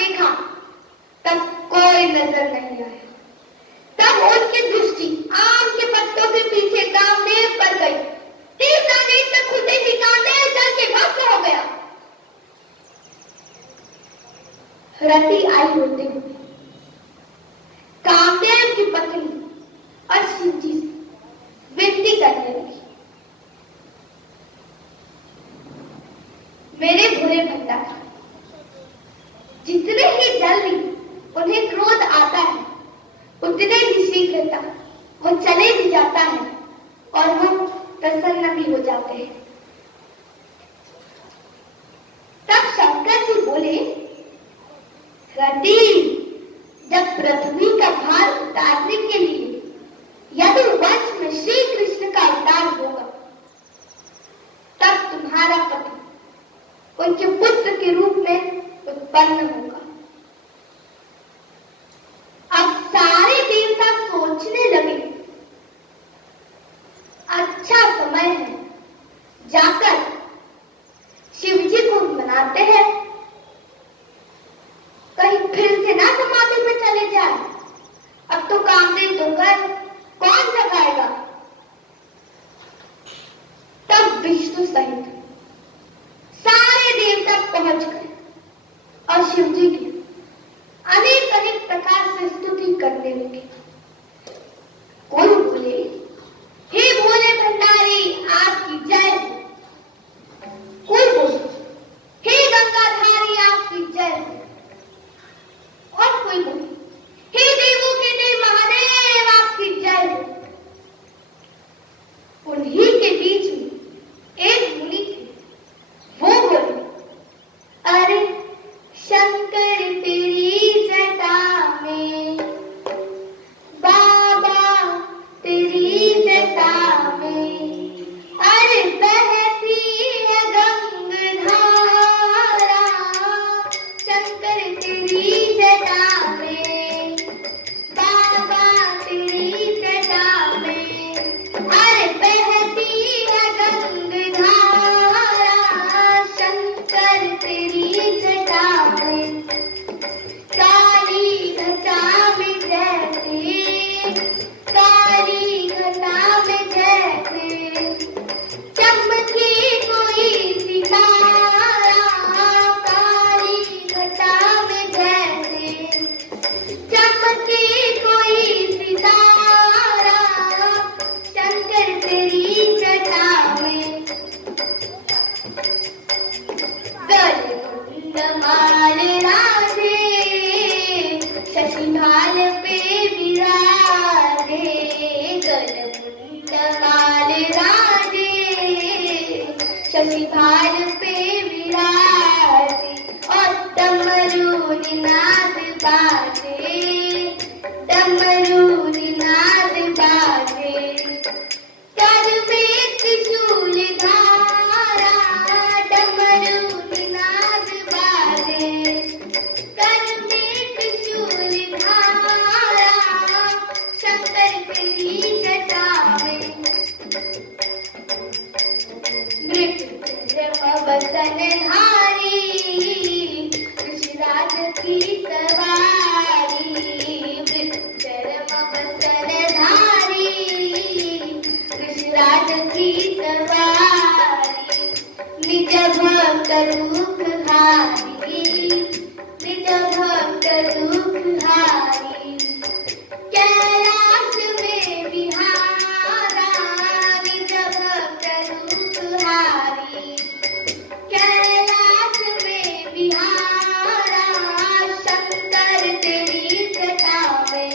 देखा तब कोई नजर नहीं आया। तब उनकी दृष्टि आम के पत्तों के पीछे कामदेव पर गई। तीसरा नेत्र खुलते ही कामदेव जल के भस्म हो गया। रति आई होते हुए कामदेव की पत्नी और शिवजी से विनती करने लगी, मेरे भोले भंडार, जितने ही जल्दी उन्हें क्रोध आता है उतने ही शीघ्रता वो चले भी जाता है और वो प्रसन्न भी हो जाते हैं। तब शंकर जी बोले, रति, जब पृथ्वी का भार उतारने के लिए यदि वंश में श्री कृष्ण का अवतार होगा तब तुम्हारा पति उनके पुत्र के रूप में उत्पन्न होगा। अब सारे देवता सोचने लगे, अच्छा समय है, जाकर शिवजी को मनाते हैं, कहीं फिर से ना समाधि में चले जाए। अब तो कामदेव तो गए, कौन जगाएगा। तब विष्णु सहित सारे देवता पहुंच गए और शिवजी की अनेक अनेक प्रकार से स्तुति करने लगे। कोई बोले, हे भोले भंडारी आपकी जय। कोई बोले, हे गंगाधारी आपकी जय। और कोई बोले, हे देवों के देव महादेव आपकी जय। उन्हीं के बीच में एक मुनि थे, वो बोले, अरे शंकर तेरी जटा में, बाबा तेरी जटा में, अरे बहती है गंगाधारा, शंकर तेरी जटा में, बाबा तेरी जटा में, अरे बहती है गंगाधारा, शंकर तेरी जटा में, काली घटा में जैसे, काली घटा में जैसे चमके कोई सितारा, काली घटा में जैसे चमके कोई सितारा, शंकर तेरी जटा में, गलकुंड माल राधे, शशिभाल पे विराजे, गलकुंड माल राधे, शशिभाल पे विराजे, और डमरू निनाद बाजे, डमरू निनाद बाजे, कर में त्रिशूल धारा, डमरू निनाद बाजे, कर में त्रिशूल धारा, शंकर तेरी जटा में, मृत्युंजय वसन धारी, ऋषिराज की सवारी, मृत्युंजय वसन धारी, ऋषिराज की सवारी, निज भक्त दुख हारी, निज भक्त दुख हारी, कैलाश में विहारा, निज भक्त दुख हारी, कैलाश में विहारा, शंकर तेरी जटा में,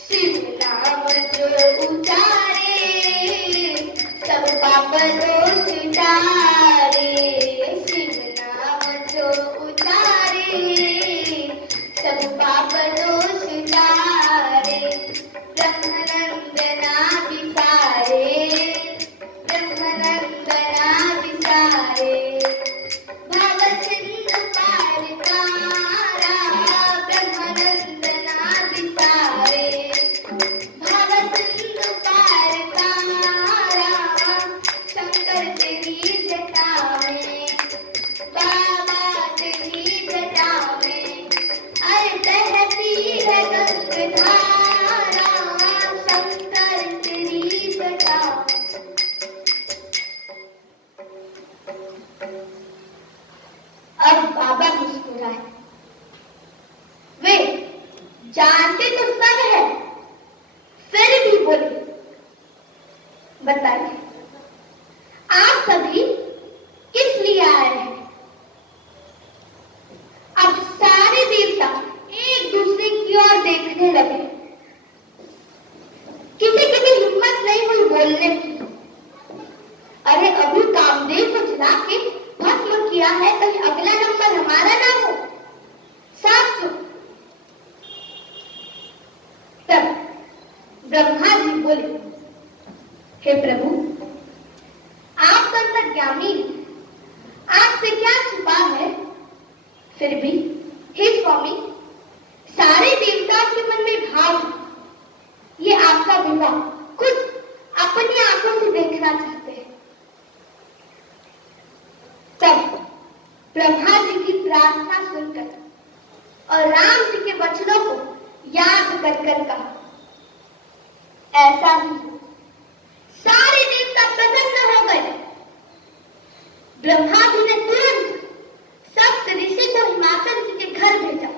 शिव नाम जो उचारे सब पाप दोष टारे, शिव नाम जानते तो सब है, फिर भी बोले, बताइए आप सभी किस लिए आए हैं? अब सारे देवता एक दूसरे की ओर देखने लगे। किसी की भी हिम्मत नहीं हुई बोलने की। अरे अभी कामदेव को जला के भस्म किया है, कहीं अगला नंबर हमारा ना हो। साफ चुप। तब ब्रह्मा जी बोले, हे प्रभु, आप तो अंतर्यामी हैं, आपसे क्या छुपा है? फिर भी हे स्वामी, सारे देवताओं के मन में भाव, ये आपका विवाह खुद अपनी आंखों से देखना चाहते हैं। तब ब्रह्मा जी की प्रार्थना सुनकर और राम जी के वचनों को याद कर कर कहा, ऐसा ही सारे देवता प्रसन्न हो गए। ब्रह्मा जी ने तुरंत सप्त ऋषि को हिमाचल जी के घर भेजा।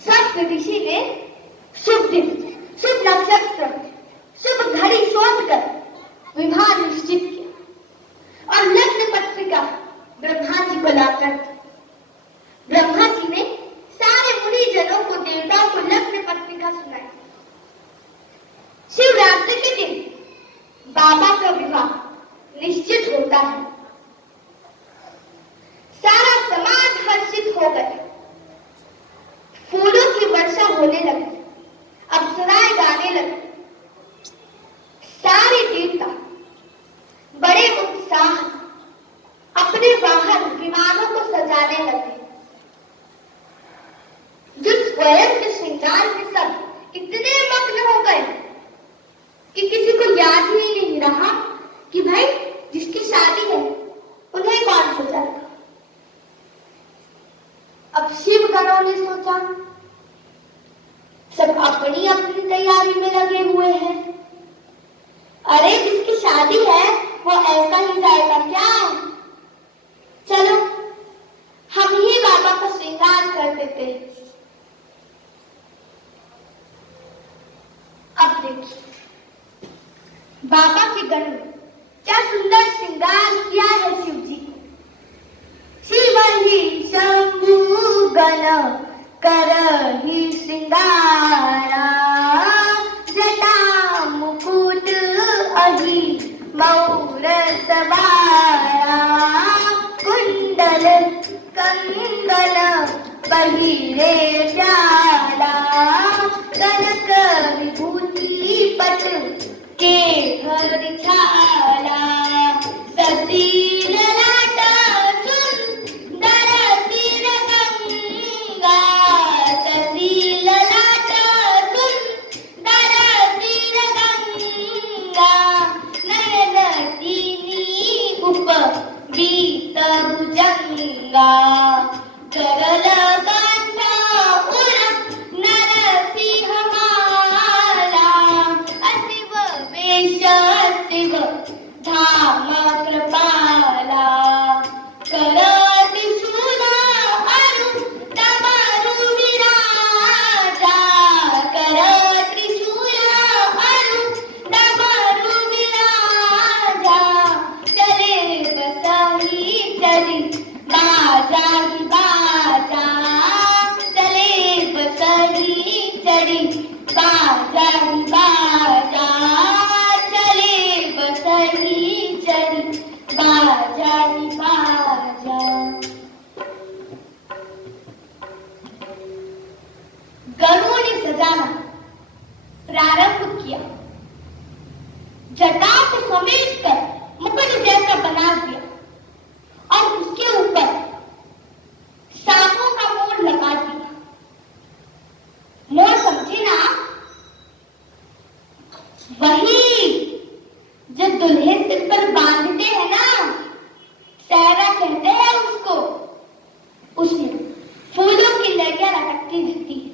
सप्त ऋषि ने शुभ दिन, शुभ नक्षत्र, शुभ घड़ी शोधकर विवाह निश्चित किया और लग्न पत्रिका ब्रह्मा जी को लाकर दी। ब्रह्मा जी ने सारे मुनिजनों को, देवताओं को लग्न पत्रिका सुनाई। शिवरात्रि के दिन बाबा का विवाह निश्चित होता है। सारा समाज हर्षित हो गया। फूलों की वर्षा होने लगी, अप्सराएं गाने लगी। सारे देवता बड़े उत्साह अपने वाहन विमानों को सजाने लगे। जो स्वयं के श्रृंगार में सब इतने मग्न हो गए कि किसी को याद ही नहीं रहा कि भाई जिसकी शादी है उन्हें कौन सजाएगा। अब शिव गणों ने सोचा, सब अपनी अपनी तैयारी में लगे हुए हैं। अरे जिसकी शादी है वो ऐसा ही जाएगा क्या? चलो हम ही बाबा का श्रृंगार कर देते हैं। अब देखिए बाबा के गण में क्या सुंदर श्रृंगार किया है शिव जी को। शिव ही शंभु गण करहि श्रृंगारा, जटा मुकुट अहि मौर सवारा, कुंडल कंगन पहिरे प्याला, कनक विभूति पट के घर छाला, सती ललाटा सुंदर सिर गंगा, सती ललाटा सुंदर सिर गंगा, नयन टीनी उप बीत भुजंगा, करल कंठा उर नरसिंह माला, अशिव वेश शिव धाम कृपाला, कर त्रिशूल अरु डमरू विराजा, कर त्रिशूल अरु डमरू विराजा, चले बसही चली बाजा ही बाजा, चले बसही चली बाजा ही बाजा, चले बसही चली बाजा ही बाजा। गरुड़ ने सजाना प्रारंभ किया। जटा को समेट कर मुकुट जैसा बना दिया और उसके ऊपर सांपों का मोर लगा दिया। मोर समझे ना? वही जो दुल्हे सिर पर बांधते हैं ना, सहरा कहते हैं उसको। उसमें फूलों की लड़ियां लटकती रहती है।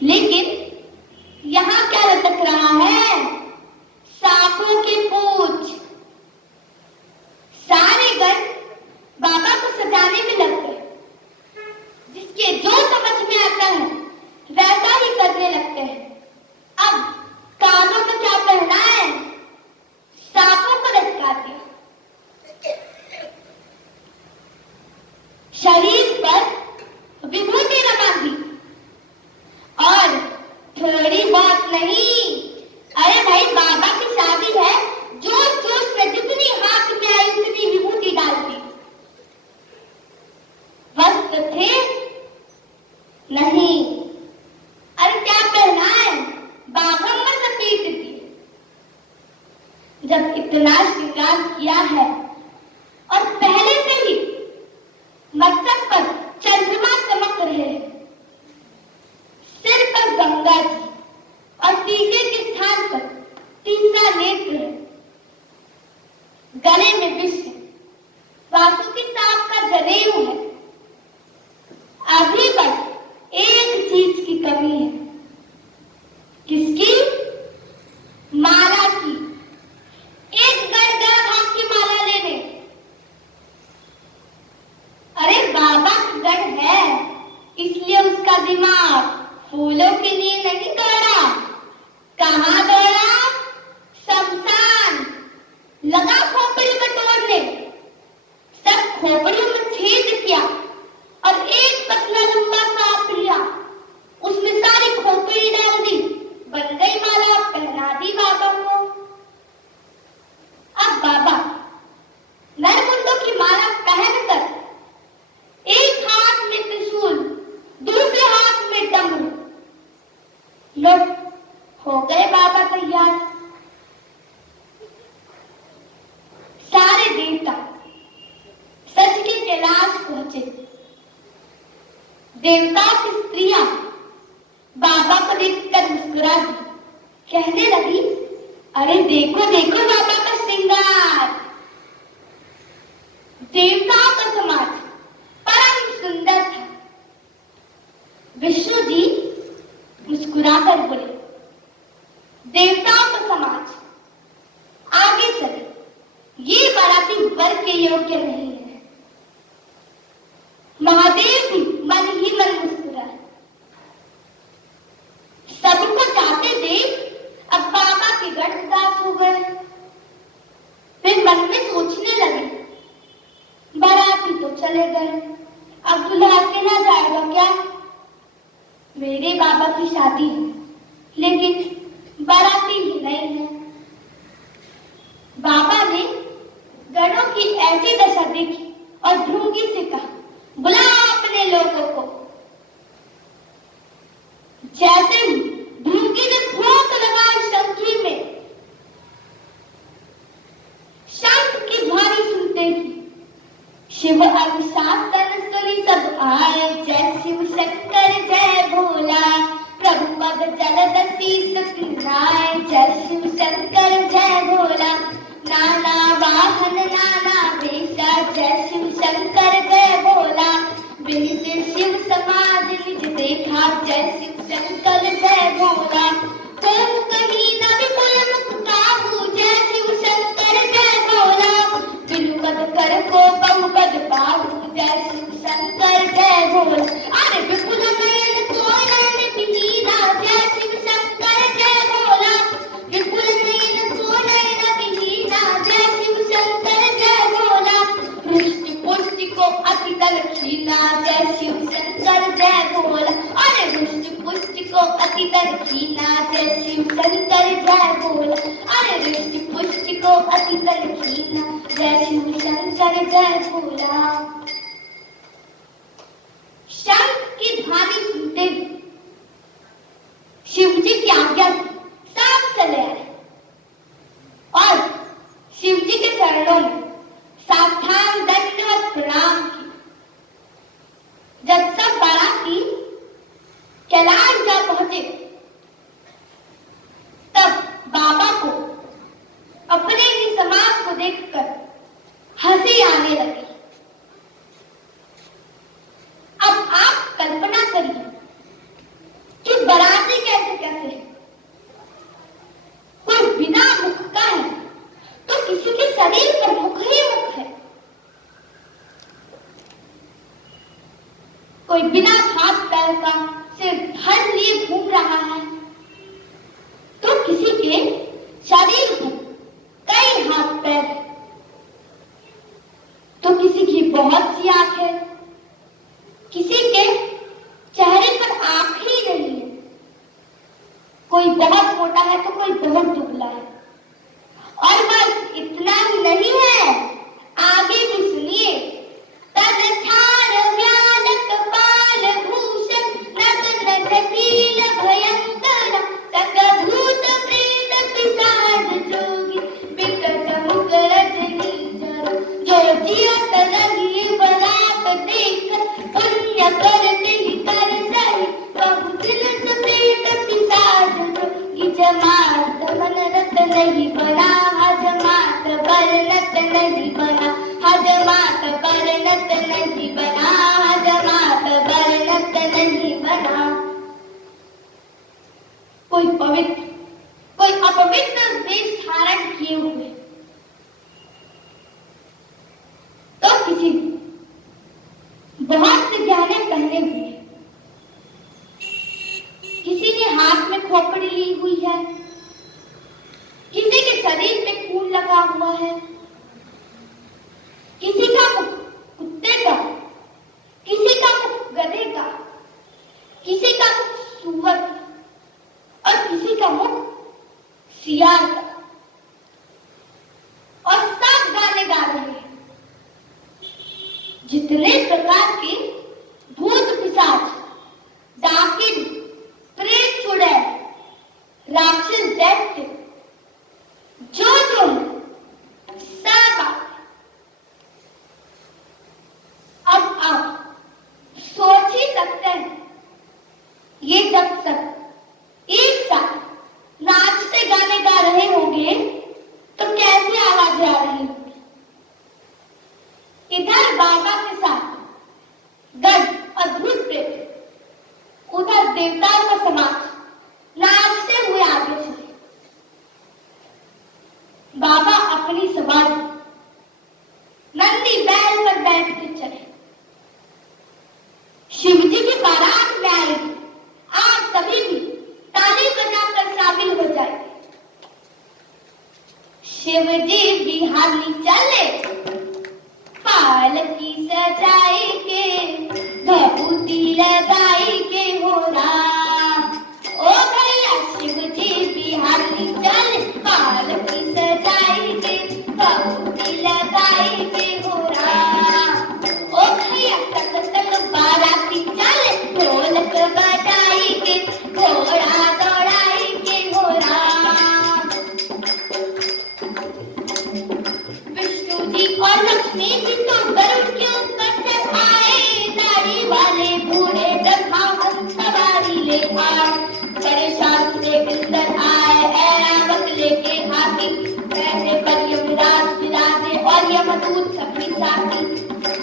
लेकिन यहाँ क्या लटक रहा है? सांपों की पूंछ। सारे गण बाबा को सजाने में लग गए। जिसके जो शरीर पर विभूति लगा दी, और थोड़ी बहुत नहीं, अरे भाई बाबा की शादी है, जोश जोश में जितनी हाथ में आई उतनी विभूति डाल दी। वस्त्र थे नहीं, अरे क्या पहना है, बागम्बर लपेट दिए। जब इतना श्रृंगार किया है और पहले से ही मस्तक पर चंद्रमा चमक रहे हैं, सिर पर गंगा जी और टीके के स्थान पर तीसरा नेत्र है, गले में विष है, वासुकी सांप का जनेऊ है। अभी बस एक चीज की कमी है। किसकी? माला की। एक गड़गड़ा भाग की माला लेने। अरे बाबा की गढ़ है, इसलिए उसका दिमाग फूलों के लिए नहीं दौड़ा। कहाँ दौड़ा? शमशान। लगा खोपड़ी में तोड़ने, सब खोपड़ियों में छेद किया और एक पतला लंबा सांप लिया, उसमें सारी खोपड़ी डाल दी, बन गई माला, पहना दी बाबा को। अब बाबा नरमुंडों की माला पहनकर एक हाथ में त्रिशूल, दूसरे हाथ में डमरू, लो हो गए बाबा तैयार। सारे देवता सच के कैलाश पहुंचे। देवताओं की स्त्रियां बाबा को देखकर मुस्कुरा दी, कहने लगी, अरे देखो देखो बाबा का श्रृंगार। देवताओं का समाज परम सुंदर था। विष्णु जी मुस्कुराकर बोले, देवताओं का समाज आगे चले, ये बाराती वर के योग्य नहीं है। महादेव भी मन ही मन मुस्कुराए। सबको जाते देख अब बाबा के गढ़ उदास हो गए। फिर मन में सोचने लगे, बाराती तो चले गए, अब दूल्हा अकेला जाएगा क्या? मेरे बाबा की शादी है, लेकिन बाराती ही नहीं है। बाबा ने गढ़ों की ऐसी दशा देखी और भृंगी से कहा, बुलाओ अपने लोगों को। जैसे ही भृंगी ने भोंक लगाई शंखी में, शंख की ध्वनि सुनते ही शिव अनुशासन सुनी सब आए। जय शिव शंकर जय भोला, प्रभु पद जलदसी सुखनाए। जय शिव शंकर जय भोला, नाना वाहन नाना वेशा। जय शिव शंकर जय भोला, बिन शिव समाज निज देखा। जय शिव शंकर जय भोला, तुम कहीं न विपुल मुख काहू। जय शिव शंकर जय भोला, बिनु पद कर को बहु पद पाहू। जय शिव शंकर जय भोला, अरे विपुल नयन को नयन विहीना। जय शिव शंकर जय भोला, विपुल नयन को नयन विहीना। जय शिव शंकर जय भोला, पुष्टि पुष्टि को अति दल खीना। जय शिव शंकर जय भोला, अरे पुष्टि पुष्टि को अति दल खीना। जय शिव शंकर जय भोला, अरे पुष्टि पुष्टि को अति दल खीना। जय शिव शंकर जय भोला। शंख की ध्वनि सुनते शिव जी की आज्ञा से सब चले आए और शिव जी के चरणों में साष्टांग दंडवत प्रणाम किया। जब सब बाराती कैलाश जा पहुंचे, तब बाबा को अपने ही समाज को देखकर हंसी आने लगी। अब आप कल्पना करिए कि बाराती कैसे कैसे है। कोई बिना मुख का है तो किसी के शरीर पर मुख ही मुख है, कोई बिना हाथ पैर का सिर्फ धड़ लिए घूम रहा है, तो किसी के शरीर पर कई हाथ पैर है, तो किसी की बहुत सी आंखें, गहने पहने हुए, किसी ने हाथ में खोपड़ी ली हुई है, किसी के शरीर पे खून लगा हुआ है, किसी का मुख कुत्ते का, किसी का मुख गधे का, किसी का मुख सूअर का और किसी का मुख सियार का, और सब गाने गा रहे हैं। जितने प्रकार के भूत पिशाच, डाकिन, प्रेत चुड़ैल, राक्षस, दैत्य, जो सब अब आप सोच ही सकते हैं, ये जब सब एक साथ नाचते गाने गा रहे होंगे तो कैसी आवाजें आ रही होंगी। इधर बाबा के साथ गण और भूत प्रेत, उधर देवताओं का समाज नाचते हुए आगे चले। बाबा अपनी सवारी नंदी बैल पर बैठ के चले। शिवजी की बारात में आएगी, आप सभी भी ताली बजाकर शामिल हो जाएंगे। शिवजी बिहारी चले, पालकी सजाई के, भभूति लगाई के हो राम। ओ भैया शिवजी बिहारी चले, पालकी सजाई के, भभूति लगाई के हो राम। ओ भैया तक तक बाराती चले, ढोलक बजाई के, घोड़ा दौड़ाई के हो राम। विष्णु जी और लक्ष्मी जी तो गरुड़ के ऊपर से आए, दाढ़ी वाले बूढ़े ब्रह्मा हम सवारी ले आए। बड़े शान से इंद्र आए, ऐरावत लेके हाथी, पैसे पर यमराज विराजे और यमदूत सबकी साथी।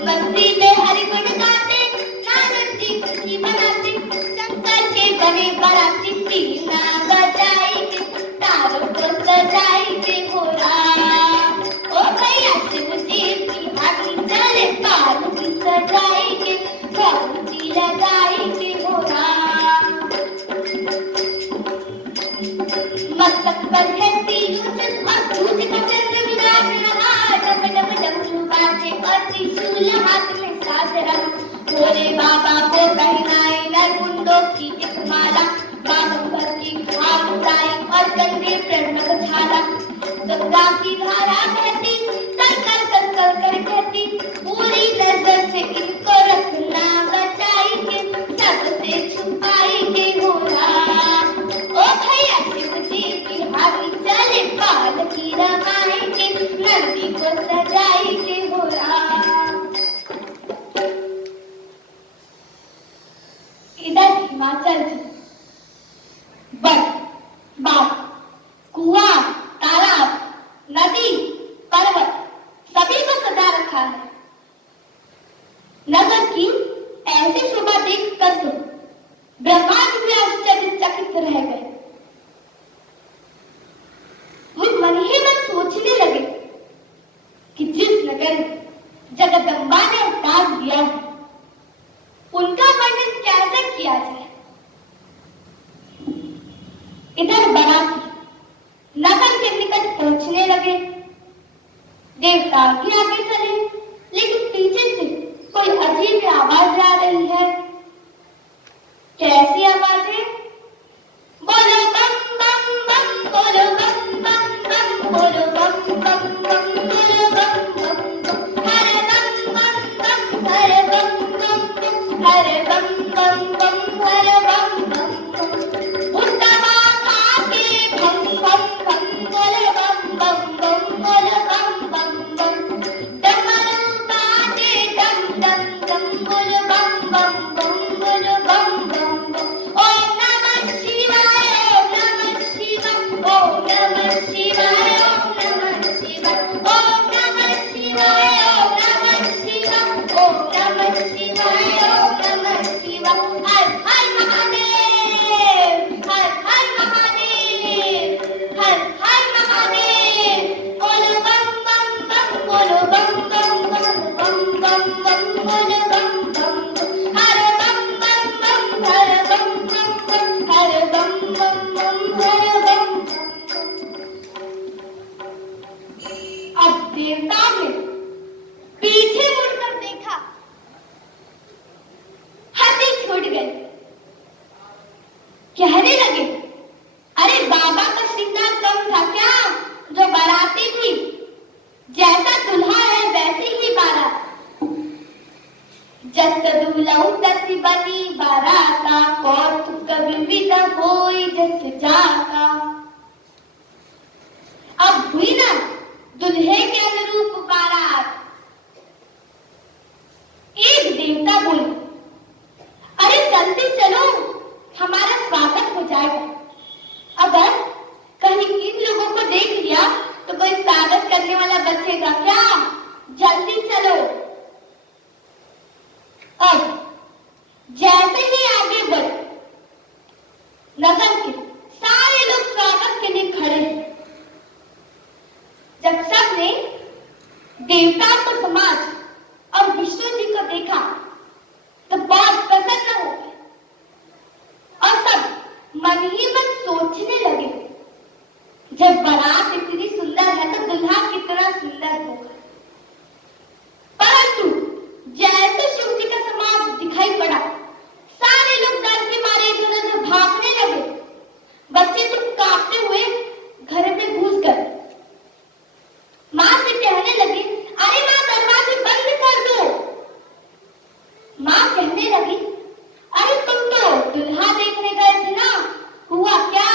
मस्ती में हरि गुण गाते, नारद जी खुशी मनाते, शंकर के बने बाराती, बीना बजाई के, तारों को सजाई के हो राम। ओ भैया शिवजी बिहारी चले, पालकी सजाई के, भभूति लगाई के हो राम। मस्तक पर है तीरछन और दूज का चंद्र विराज रहा, डम डम डमरू बाजे और त्रिशूल हाथ में साज रहा। भोले बाबा को पहनाए नरमुंडों की एक माला, बागंबर की खाल उड़ाई और कंधे पर नगछाला। गंगा की धारा बहती, कर कर कर कर कर बहती, पूरी नजर से इनको रखना बचाई के, सबसे छुपाई के हो राम। ओ भैया शिवजी बिहारी चले, पालकी रमाई के, नंदी को सजाई के हो राम। इधर हिमाचल जी वन, बाग, कुआं, तालाब, नदी, पर्वत सभी को सजा रखा है। नगर की ऐसी शोभा देखकर तो ब्रह्मा जी भी आश्चर्यचकित रह गए। वो मन ही मन सोचने लगे कि जिस नगर में जगदम्बा ने अवतार लिया है, उनका वर्णन कैसे किया जाए। इधर बाराती नगर के निकट पहुंचने लगे। देवता भी आगे चले, लेकिन पीछे से कोई अजीब आवाज आ रही है। कैसी आवाज है? बोलो बम बम बम, बोलो बम बम बम, बोलो बम बम बम, बोलो बम बम बम, हरे बम बम बम, हरे बम बम बम, हरे बम बम बम, हरे बम बम बम। उठवा खाके बम बम बम, बोलो बम बम बम, बोलो बम बम बम। डमरू बाजे डम डम डम, बोलो बम बम बम, बोलो बम बम बम। ओम नमः शिवाय, ओम नमः शिवाय, ओम नमः शिवाय, ओम नमः शिवाय, ओम नमः शिवाय, ओम नमः शिवाय, ओम नमः शिवाय, ओम नमः शिवाय। हर हर महादेव, हर हर महादेव, हर हर महादेव। बोलो बम बम बम, बोलो बम बम बम, बम बम बम, बोलो बम बम बम। रसदुलौ तसि बनी बाराता कौतुक विविध होई जस जाका। अब हुई ना दुल्हे के अनुरूप बारात। एक देवता बोले, अरे जल्दी चलो, हमारा स्वागत हो जाएगा। अगर कहीं इन लोगों को देख लिया तो कोई स्वागत करने वाला बचेगा क्या? जल्दी चलो। अब जैसे ही आगे बढ़े, नगर के सारे लोग स्वागत के लिए खड़े हैं। जब सबने देवताओं को समाज और विष्णु जी को देखा तो बहुत प्रसन्न हो गए और सब मन ही मन सोचने लगे, जब बारात इतनी सुंदर है तो दूल्हा कितना सुंदर होगा। परंतु जैसे शिव जी का समाज दिखाई पड़ा, सारे लोग डर के मारे इधर उधर भागने लगे। बच्चे तो कांपते हुए घर में घुस गए। माँ से कहने लगी, अरे माँ दरवाजे बंद कर दो। माँ कहने लगी, अरे तुम तो दुल्हा देखने गए थे ना, हुआ क्या?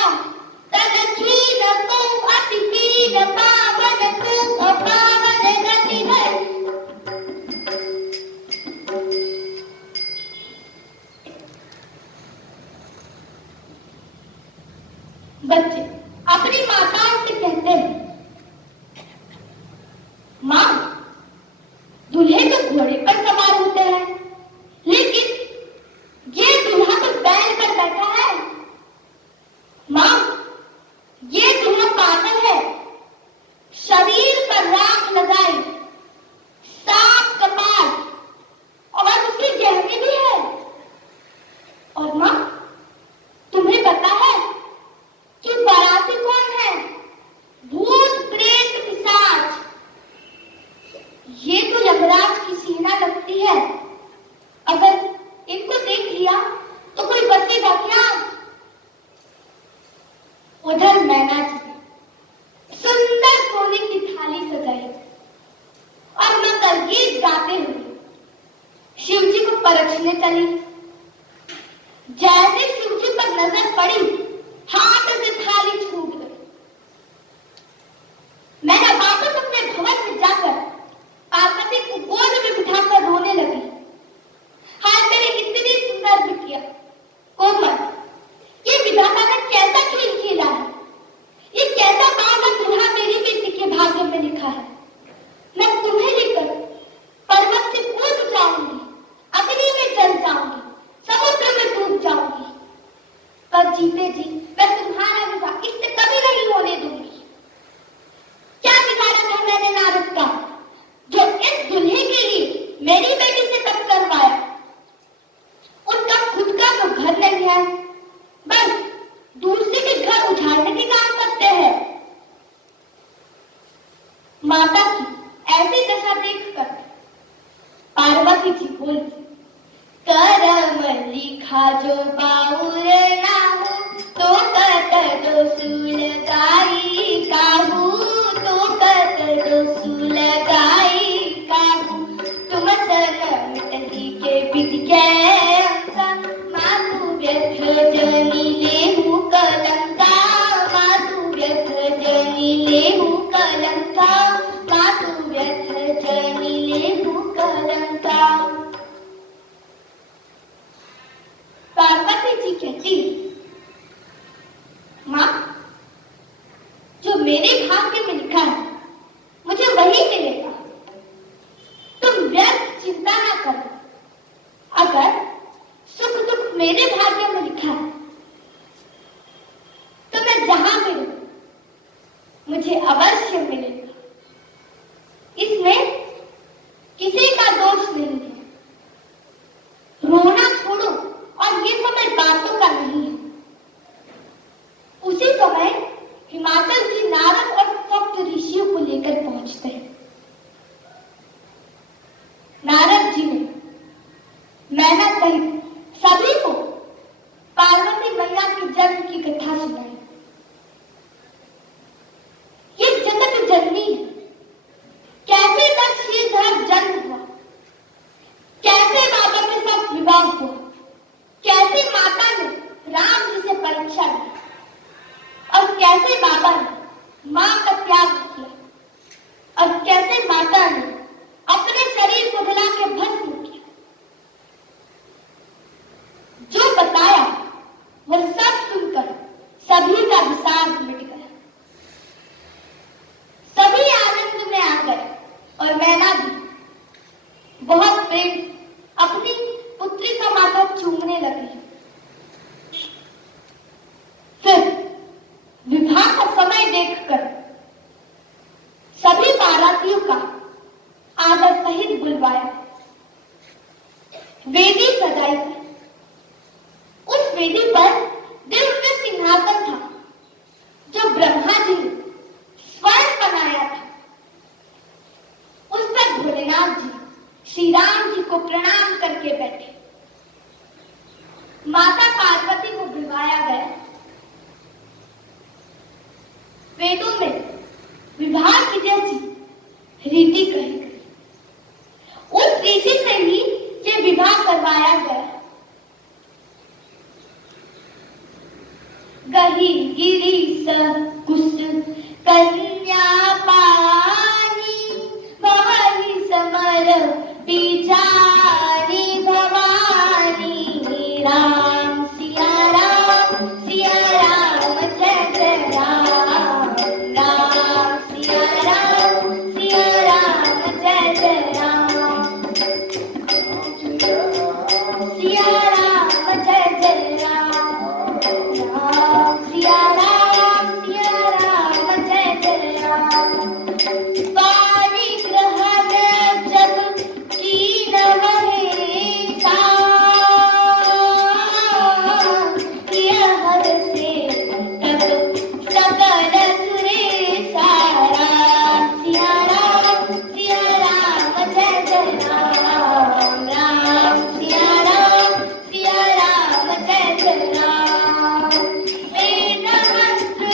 बच्चे अपनी माताओं से कहते हैं, माँ दूल्हे तो घोड़े पर सवार होते हैं, लेकिन ये दूल्हा तो बैल पर बैठा है। माँ ये दूल्हा पागल है, शरीर पर राख लगाए, साफ कपाल और उसके गहने भी है। और माँ तुम्हें पता है कि बाराती कौन है? भूत प्रेत पिशाच। ये तो यमराज की सेना लगती है। अगर इनको देख लिया तो कोई बचेगा क्या? उधर मैना जी सुंदर सोने की थाली सजाई और मंगल गीत गाते हुए शिव जी को परखने चली। जैसे शिव जी पर नजर पड़ी, हाथ से थाली छूट गई। मैंने वापस अपने भवन में जाकर पार्वती को गोद में बिठाकर रोने लगी। हाय मेरी इतनी सुंदर बिटिया कोमल, ये विधाता ने कैसा खेल खेला है? ये कैसा पागल दूल्हा मेरी बेटी के भाग्य में लिखा है? मैं तुम्हें लेकर पर्वत से कूद जाऊंगी, अग्नि में जल जाऊंगी, समुद्र में डूब जाऊंगी, पर जीते जी मैं तुम्हारा विवाह इससे कभी नहीं होने दूंगी। क्या बिगाड़ा था मैंने नारद का, जो इस दूल्हे के लिए मेरी बेटी से तप करवाया? उनका खुद का तो घर नहीं है, बस दूसरे के घर उजाड़ने के काम करते हैं। माता की ऐसी दशा देखकर पार्वती जी बोली, करम लिखा जो बाउर ना हो तो कत दोसुल गाई काहू, तो कत दोसुल गाई काहू। तुम सन मिटली के विद्या मातु व्यथ जनी लेहु कलंका, मातु व्यथ जनी लेहु कलंका, मातु व्यथ जनी लेहु कलंका। पार्वती जी कहती, माँ जो मेरे भाग्य में लिखा है मुझे वही मिलेगा। तुम व्यर्थ चिंता ना करो। अगर सुख दुख मेरे भाग्य में लिखा है तो मैं जहां भी हूं मुझे अवश्य मिलेगा। इसमें किसी का दोष नहीं है। रोना छोड़ो और ये समय बातों का नहीं है। उसी समय हिमाचल जी नारद और सप्त ऋषियों को लेकर पहुंचते हैं। नारद जी ने मैना सहित सभी को पार्वती मैया के जन्म की कथा सुनाई। ये वेदी सजाई थी। उस वेदी पर दिव्य सिंहासन था जो ब्रह्मा जी ने स्वयं बनाया था। उस पर भोलेनाथ जी श्री राम जी को प्रणाम करके बैठे। माता पार्वती को बुलवाया गया। वेदों में विवाह की जैसी रीति कही गई। उस रीति से ही ये विवाह करवाया गया। गही गिरी कुश कन्या पानी बहरी समर बिचारी भवानी। राम सिया राम जय जय राम। राम सिया राम जय जय राम। सिया राम जय जय राम। राम सिया राम जय जय राम। पारिग्रहण जब कीन महेशा, यह से तब सकल सुरेशा। राम सिया राम जय जय राम। राम सिया राम जय जय राम। वेद मंत्र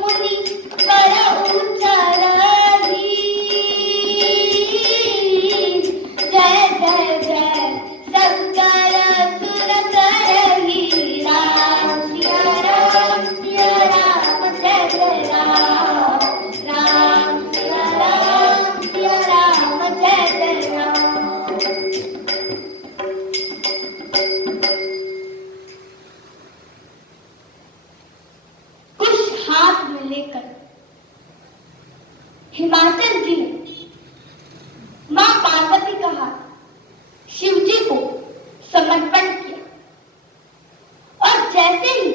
मुनि पर उच्चारही, जय जय जय शंकर सुर करही। राम सिया राम जय जय राम। राम सिया राम जय जय राम। कुश हाथ में लेकर हिमाचल जी ने मां पार्वती का हाथ शिव जी को समर्पण किया। और जैसे ही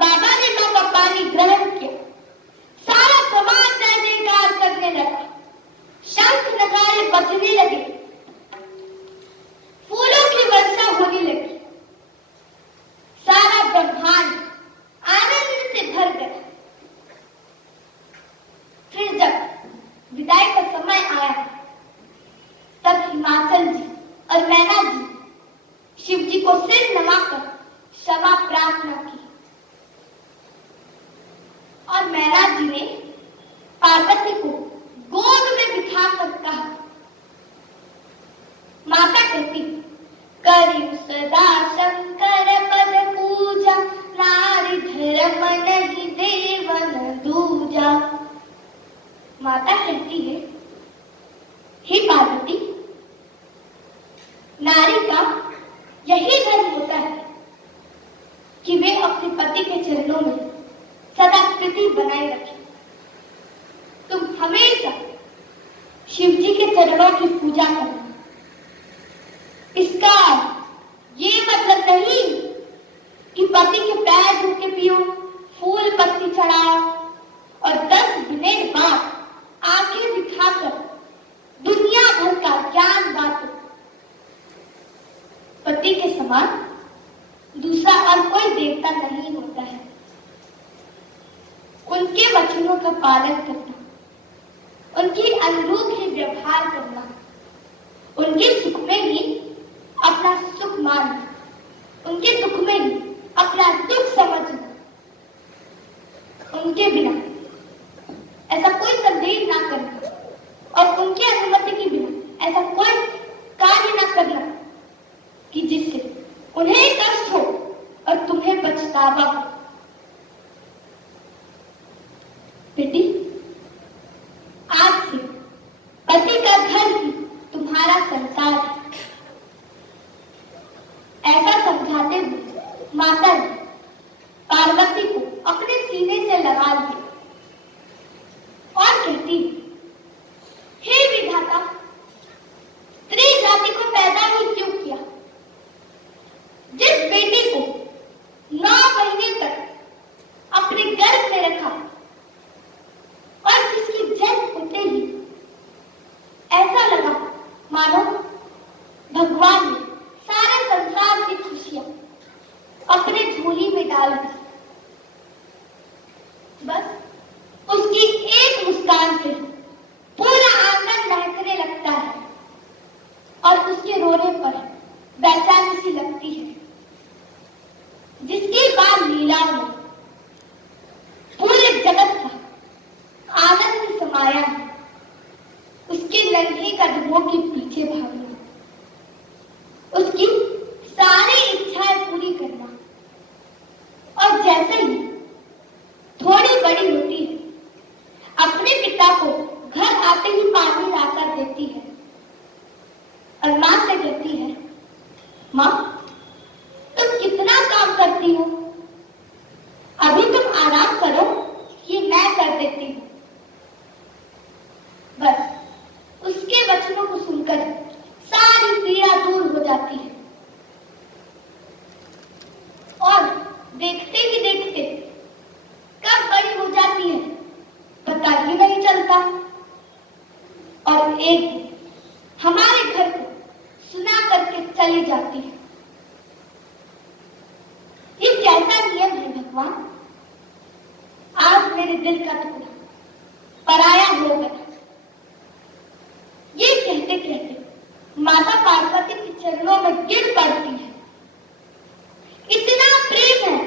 बाबा ने मां का पानी ग्रहण किया, सारा समाज जय जयकार करने लगा। शंख नगाड़े बजने लगे, फूलों की वर्षा होने लगी। सारा ब्रह्मांड आनंद से भर गया। फिर जब विदाई का समय आया, तब हिमाचल जी और मैना जी शिव जी को सिर नवाकर क्षमा प्रार्थना की। और मैना जी ने पार्वती को गोद में बिठाकर कहा। माता कहती, करियो सदा शंकर पद पूजा, नारी धर्म नहीं देवन दूजा। माता कहती है, हे पार्वती, नारी का यही धर्म होता है कि वे अपने पति के चरणों में सदा प्रीति बनाए रखे। तुम हमेशा शिव जी के चरणों की पूजा करना। इसका ये मतलब नहीं कि पति के पैर धो के पियो, फूल पत्ती चढ़ाओ और 10 मिनट बाद आंखें दिखाकर दुनिया भर का ज्ञान बांटो। पति के समान दूसरा और कोई देवता नहीं होता है। उनके वचनों का पालन करना, उनकी अनुरूप ही व्यवहार करना, उनके सुख में ही अपना सुख मानना, उनके दुख में ही अपना दुख समझना। उनके बिना ऐसा कोई संदेह ना करना और उनकी अनुमति के बिना ऐसा कोई कार्य ना करना कि जिससे उन्हें कष्ट हो और तुम्हें पछतावा हो। बेटी, आज से पति का घर ही तुम्हारा संसार है। ऐसा समझाते हुए माता ने पार्वती को अपने सीने से लगा लिया और कहती, हे विधाता, स्त्री जाति को पैदा ही क्यों किया? जिस बेटी को 9 महीने तक अपने गर्भ में रखा और जिसकी जन्म होते ही ऐसा लगा मानो भगवान ने सारे मूर्ति है जिसकी बाल लीलाओं में पूरे जगत का आनंद समाया है। उसके नन्हे कदमों के पीछे भागना, उसकी सारी इच्छाएं पूरी करना, और जैसे ही थोड़ी बड़ी होती है अपने पिता को घर आते ही पानी लाकर देती है और माँ से कहती है, माँ तुम कितना काम करती हो, अभी तुम आराम करो, ये मैं कर देती हूँ। बस उसके वचनों को सुनकर सारी पीड़ा दूर हो जाती है और देखते ही देखते कब बड़ी हो जाती है पता ही नहीं चलता। और एक दिन हमारे घर को सुना करके चली जाती है। ये कैसा नियम है भगवान, आज मेरे दिल का टुकड़ा पराया हो गया। ये कहते कहते माता पार्वती के चरणों में गिर पड़ती है। इतना प्रेम है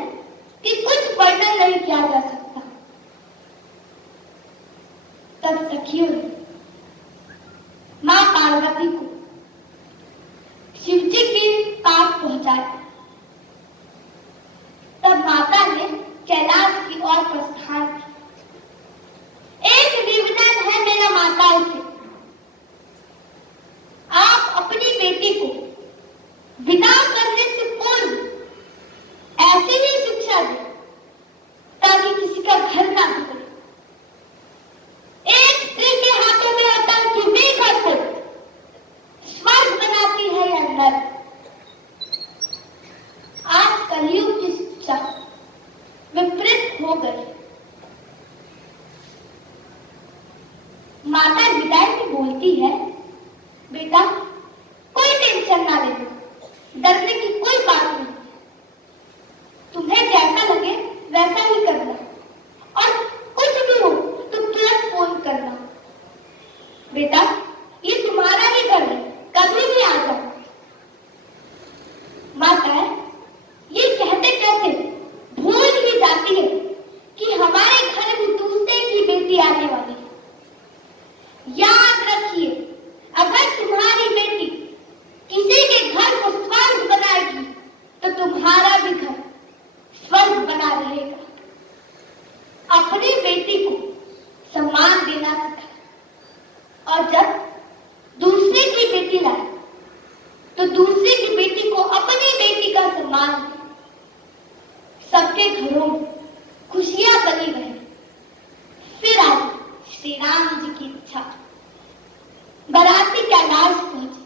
कि कुछ वर्णन नहीं किया जा सकता। तब सखियों ने मां पार्वती को शिवजी के पास पहुंचाया। तब माता ने कैलाश की ओर प्रस्थान किया। एक निवेदन है मेरा माताओं से, आप अपनी बेटी को विदा करने से पूर्व ऐसी ही शिक्षा दें ताकि किसी का घर ना बिगड़े। एक स्त्री के हाथों में होता है कि वे घर को स्वर्ग बनाती है या नर्क। आज कलयुग की शिक्षा विपरीत हो गई। माता विदाई में बोलती है, बेटा कोई टेंशन ना ले, डरने की कोई बात नहीं, तुम्हें जैसा लगे वैसा ही करना, और कुछ भी हो तो तुरंत फोन करना। बेटा ये तुम्हारा ही घर है, कभी भी आ जाओ। माता है ये कहते कहते भूल ही जाती है कि हमारे घर में दूसरे की बेटी आने वाली है। याद रखिए, अगर तुम्हारी बेटी किसी के घर को स्वर्ग बनाएगी तो तुम्हारा भी घर स्वर्ग बना रहेगा। अपनी बेटी को सम्मान देना सिखाए, और जब दूसरे की बेटी लाए तो दूसरे की बेटी को अपनी बेटी का सम्मान दे। सबके घरों में खुशियां बनी रहे। फिर आज श्री राम जी की इच्छा, बाराती कैलाश पहुंचे।